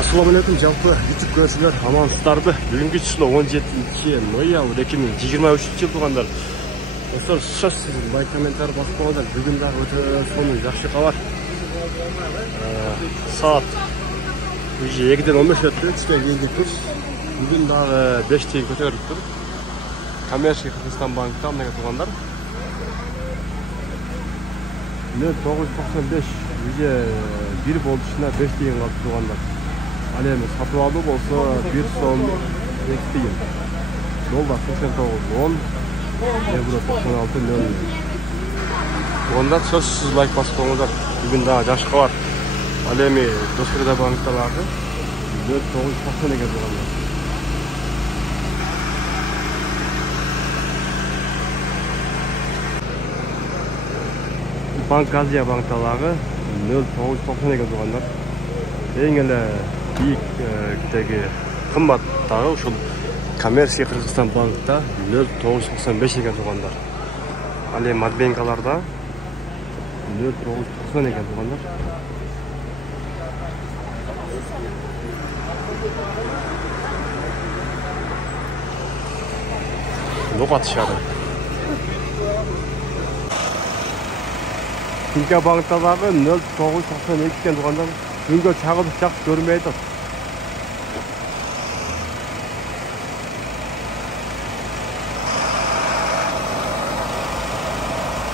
Assalamualaikum жалпы YouTube көрушілер, амансыздарбы? Бүгінгі число 17 ноябрь 2023 жыл туғандар. Достар, сіз лайк комментарий басып қойыңыздар. Бүгін дағы өте сонун жақсы хабар. Saat 2-ден 15 өтті, түспен келді курс. Бүгін дағы 5-тен көтеріліп тұр. Коммерческий Кыргызстан банкта мынага туғандар. 995 bir болушуна 5 тиын калып туғандар. Ал эми сатып алуу болсо 1 сом 2 тиын. Доллар 89.10, евро 96.00. Туғандар сөзсүз лайк басып коюңуздар. Бүгүн дагы жакшы кабар. Ал эми Доскреда банктагы 990 экен туғандар. Банк Азия банктагы 0990 экен туғандар. Эң эле бийиктеги кымбаттагы ушул Коммерческий Кыргызстан банкта 0995 экен туғандар. Ал эми Матбенкаларда 0990 экен туғандар. Нокатышады. Тинка банктагы 0992 экен туғандар. Бүгүнкү чагылыш жакшы көрүнбөй атат.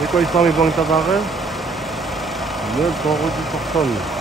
Эко Ислами банктагы 0990